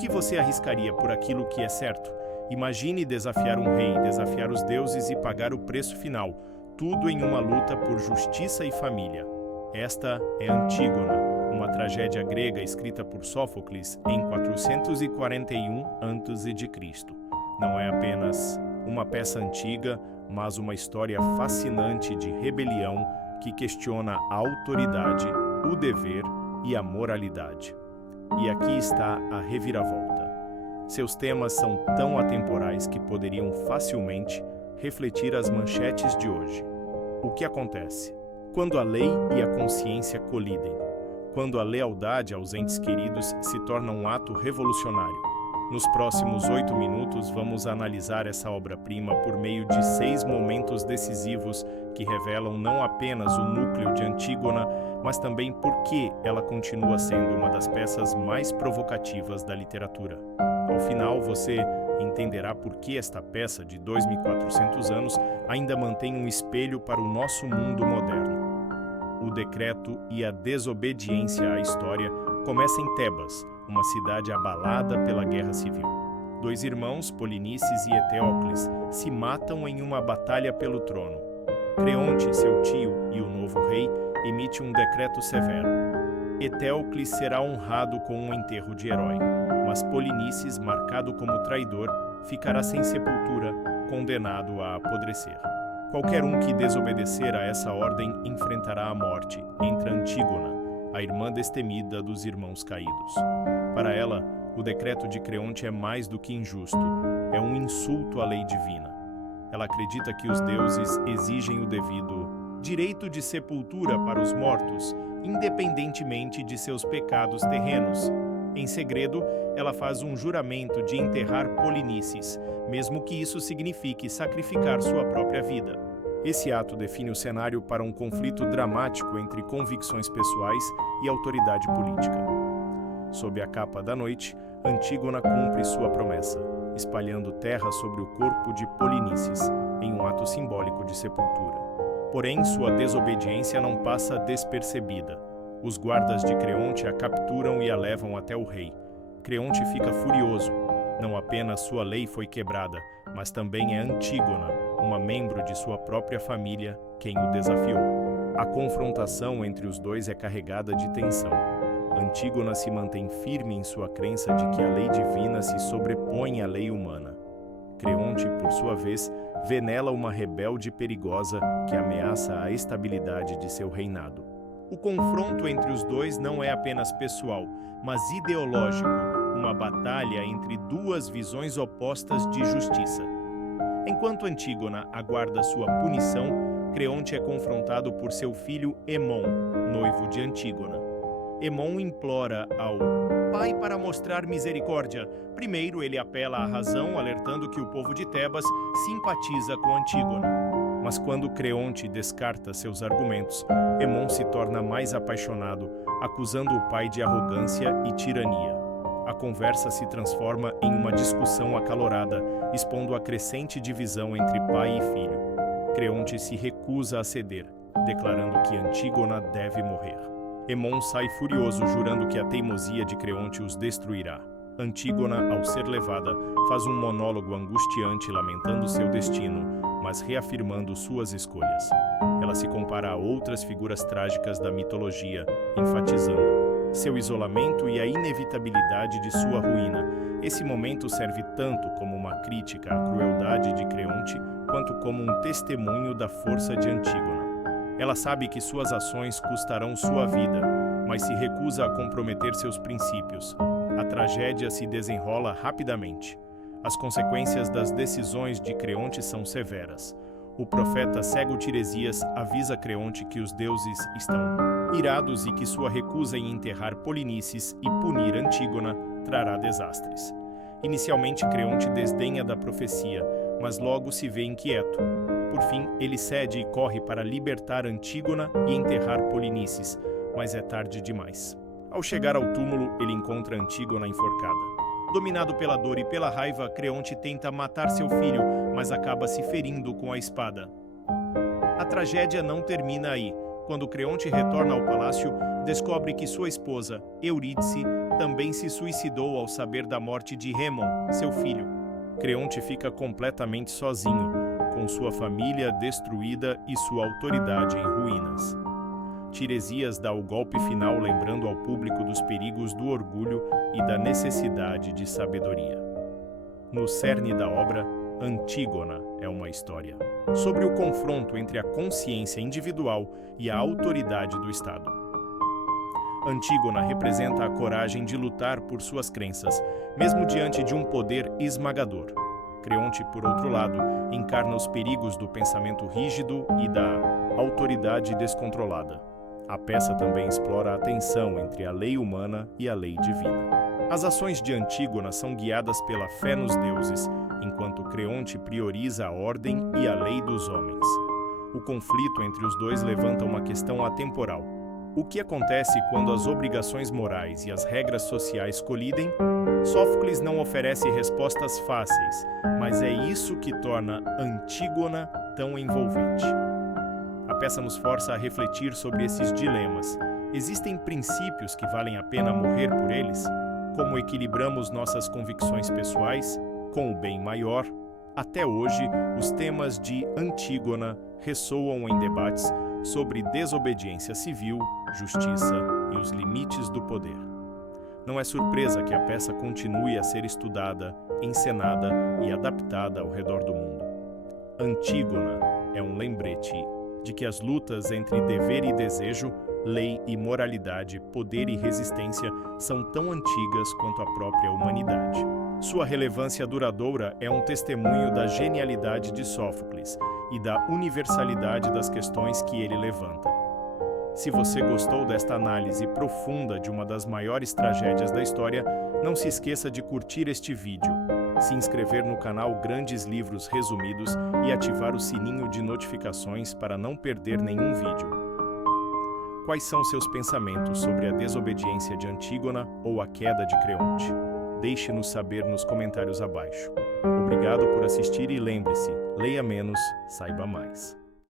que você arriscaria por aquilo que é certo? Imagine desafiar um rei, desafiar os deuses e pagar o preço final, tudo em uma luta por justiça e família. Esta é Antígona, uma tragédia grega escrita por Sófocles em 441 a.C. Não é apenas uma peça antiga, mas uma história fascinante de rebelião que questiona a autoridade, o dever e a moralidade. E aqui está a reviravolta. Seus temas são tão atemporais que poderiam facilmente refletir as manchetes de hoje. O que acontece? Quando a lei e a consciência colidem. Quando a lealdade aos entes queridos se torna um ato revolucionário. Nos próximos 8 minutos, vamos analisar essa obra-prima por meio de 6 momentos decisivos que revelam não apenas o núcleo de Antígona, mas também por que ela continua sendo uma das peças mais provocativas da literatura. Ao final, você entenderá por que esta peça de 2.400 anos ainda mantém um espelho para o nosso mundo moderno. O decreto e a desobediência à história começa em Tebas, uma cidade abalada pela guerra civil. 2 irmãos, Polinices e Eteocles, se matam em uma batalha pelo trono. Creonte, seu tio e o novo rei, emite um decreto severo. Eteocles será honrado com um enterro de herói, mas Polinices, marcado como traidor, ficará sem sepultura, condenado a apodrecer. Qualquer um que desobedecer a essa ordem enfrentará a morte, entra Antígona, a irmã destemida dos irmãos caídos. Para ela, o decreto de Creonte é mais do que injusto, é um insulto à lei divina. Ela acredita que os deuses exigem o devido direito de sepultura para os mortos, independentemente de seus pecados terrenos. Em segredo, ela faz um juramento de enterrar Polinices, mesmo que isso signifique sacrificar sua própria vida. Esse ato define o cenário para um conflito dramático entre convicções pessoais e autoridade política. Sob a capa da noite, Antígona cumpre sua promessa, espalhando terra sobre o corpo de Polinices, em um ato simbólico de sepultura. Porém, sua desobediência não passa despercebida. Os guardas de Creonte a capturam e a levam até o rei. Creonte fica furioso. Não apenas sua lei foi quebrada, mas também é Antígona, uma membro de sua própria família, quem o desafiou. A confrontação entre os dois é carregada de tensão. Antígona se mantém firme em sua crença de que a lei divina se sobrepõe à lei humana. Creonte, por sua vez, vê nela uma rebelde perigosa que ameaça a estabilidade de seu reinado. O confronto entre os dois não é apenas pessoal, mas ideológico, uma batalha entre duas visões opostas de justiça. Enquanto Antígona aguarda sua punição, Creonte é confrontado por seu filho Hemon, noivo de Antígona. Hemon implora ao pai para mostrar misericórdia. Primeiro, ele apela à razão, alertando que o povo de Tebas simpatiza com Antígona. Mas quando Creonte descarta seus argumentos, Hemon se torna mais apaixonado, acusando o pai de arrogância e tirania. A conversa se transforma em uma discussão acalorada, expondo a crescente divisão entre pai e filho. Creonte se recusa a ceder, declarando que Antígona deve morrer. Hemon sai furioso, jurando que a teimosia de Creonte os destruirá. Antígona, ao ser levada, faz um monólogo angustiante lamentando seu destino, mas reafirmando suas escolhas. Ela se compara a outras figuras trágicas da mitologia, enfatizando seu isolamento e a inevitabilidade de sua ruína. Esse momento serve tanto como uma crítica à crueldade de Creonte, quanto como um testemunho da força de Antígona. Ela sabe que suas ações custarão sua vida, mas se recusa a comprometer seus princípios. A tragédia se desenrola rapidamente. As consequências das decisões de Creonte são severas. O profeta cego Tiresias avisa Creonte que os deuses estão irados e que sua recusa em enterrar Polinices e punir Antígona trará desastres. Inicialmente, Creonte desdenha da profecia, mas logo se vê inquieto. Por fim, ele cede e corre para libertar Antígona e enterrar Polinices, mas é tarde demais. Ao chegar ao túmulo, ele encontra Antígona enforcada. Dominado pela dor e pela raiva, Creonte tenta matar seu filho, mas acaba se ferindo com a espada. A tragédia não termina aí. Quando Creonte retorna ao palácio, descobre que sua esposa, Eurídice, também se suicidou ao saber da morte de Rémon, seu filho. Creonte fica completamente sozinho, com sua família destruída e sua autoridade em ruínas. Tiresias dá o golpe final, lembrando ao público dos perigos do orgulho e da necessidade de sabedoria. No cerne da obra, Antígona é uma história sobre o confronto entre a consciência individual e a autoridade do Estado. Antígona representa a coragem de lutar por suas crenças, mesmo diante de um poder esmagador. Creonte, por outro lado, encarna os perigos do pensamento rígido e da autoridade descontrolada. A peça também explora a tensão entre a lei humana e a lei divina. As ações de Antígona são guiadas pela fé nos deuses, enquanto Creonte prioriza a ordem e a lei dos homens. O conflito entre os dois levanta uma questão atemporal. O que acontece quando as obrigações morais e as regras sociais colidem? Sófocles não oferece respostas fáceis, mas é isso que torna Antígona tão envolvente. A peça nos força a refletir sobre esses dilemas. Existem princípios que valem a pena morrer por eles? Como equilibramos nossas convicções pessoais com o bem maior? Até hoje, os temas de Antígona ressoam em debates sobre desobediência civil, justiça e os limites do poder. Não é surpresa que a peça continue a ser estudada, encenada e adaptada ao redor do mundo. Antígona é um lembrete de que as lutas entre dever e desejo, lei e moralidade, poder e resistência são tão antigas quanto a própria humanidade. Sua relevância duradoura é um testemunho da genialidade de Sófocles e da universalidade das questões que ele levanta. Se você gostou desta análise profunda de uma das maiores tragédias da história, não se esqueça de curtir este vídeo, se inscrever no canal Grandes Livros Resumidos e ativar o sininho de notificações para não perder nenhum vídeo. Quais são seus pensamentos sobre a desobediência de Antígona ou a queda de Creonte? Deixe-nos saber nos comentários abaixo. Obrigado por assistir e lembre-se, leia menos, saiba mais.